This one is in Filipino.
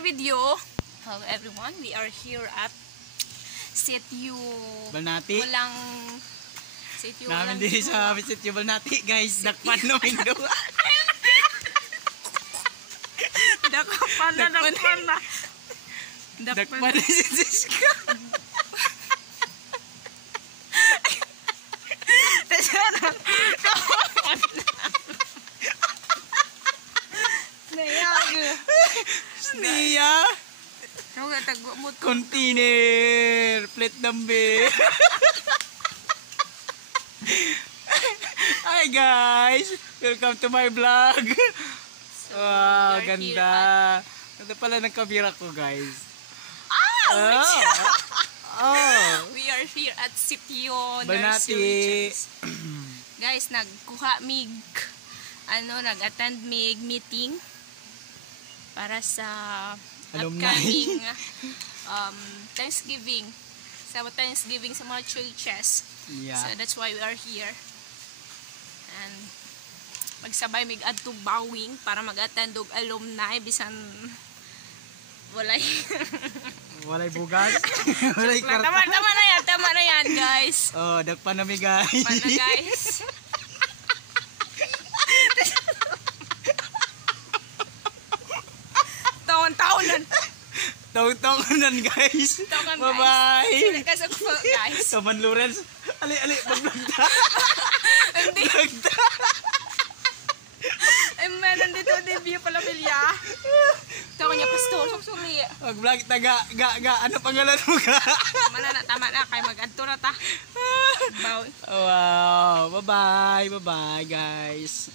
my video. Hello everyone, we are here at Sitio Balnati. Walang Sitio Namin Walang din sa Sitio Balnati, guys. Dakpan no window. Dakpan na. Dakpan na si Siska. Nia. Container. Plate number. Hi guys. Welcome to my vlog. Wow, ganda. Ganda pala ng kamera ko, guys. We are here at Sitio Balnati. Guys, nagkuha mig nag-attend mig meeting para sa Alumni. upcoming Thanksgiving. Sa Thanksgiving sa mga churches. Yeah. So that's why we are here. And magsabay mig adto bawing para mag-attend og alumni bisan Walay bugas. Walay kwarta. Tama na yan, guys. Oh, dagpan na mi, guys. Pana, guys. Taon-taonan. Taon-taonan, guys. Bye-bye. Guys. Taman Lawrence. Ali, mag-vlog ta. Hindi. Vlog ta. Ay, meron dito debut pala Bilya. Tawag niya, pastor. Suksuli. Mag-vlog ta, ga. Ano pangalan mo, ga? Tama na. Kaya mag-adto na ta. Bye. Wow. Bye-bye. Bye-bye, guys.